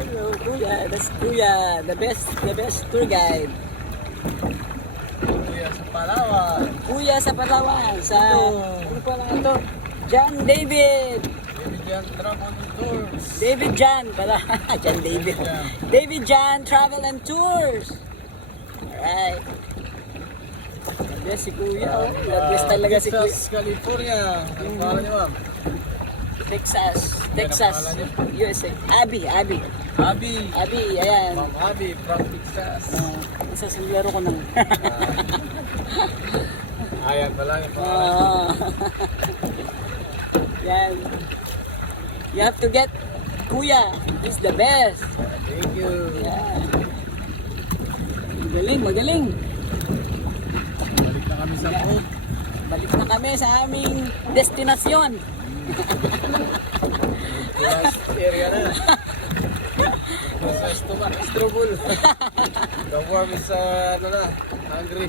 Hello, Kuya. That's Kuya. The best tour guide. Kuya sa Palawan. Kuya sa Palawan. Sa, ano pa lang ito? John David. David Jan Travel and Tours. David John pala. John David. David John Travel and Tours. Alright. Yes, si Kuya. Oh. Yes talaga si Kuya. Texas, California. Anong pangalan niyo, ma'am? Texas. Texas. pangalan niya? USA. Abby. Abi. Abby, ayan. Ma'am Abi from Texas. Isa sa laro ko nang. Ayan pala yung pangalan. Yan. You have to get Kuya. He's the best. Thank you. Yan. Magaling. Balik na kami sa boat. Balik na kami sa aming destinasyon. Last area na. Sa stomach, trouble. The worm is, hungry.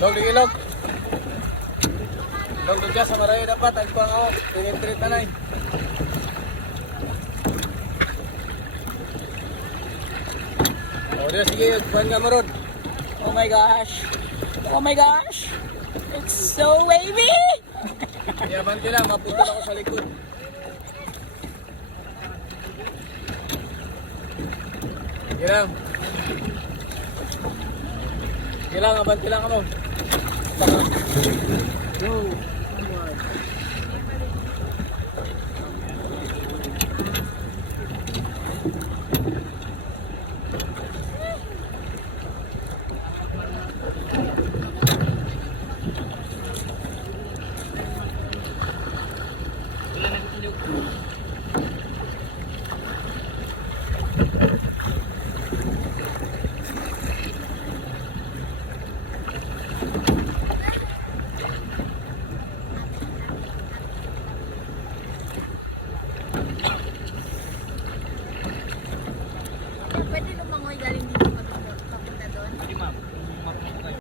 Dog di ilog. Dog di dyan sa marayo dapat. Agpang ako. Tinitrit na nai. O diya sige. Agpang nga marod. Oh my gosh. Oh my gosh. It's so wavy. Yaman lang. Maputol ako sa likod. Sige lang. Sige lang. Abanti lang ako. Go.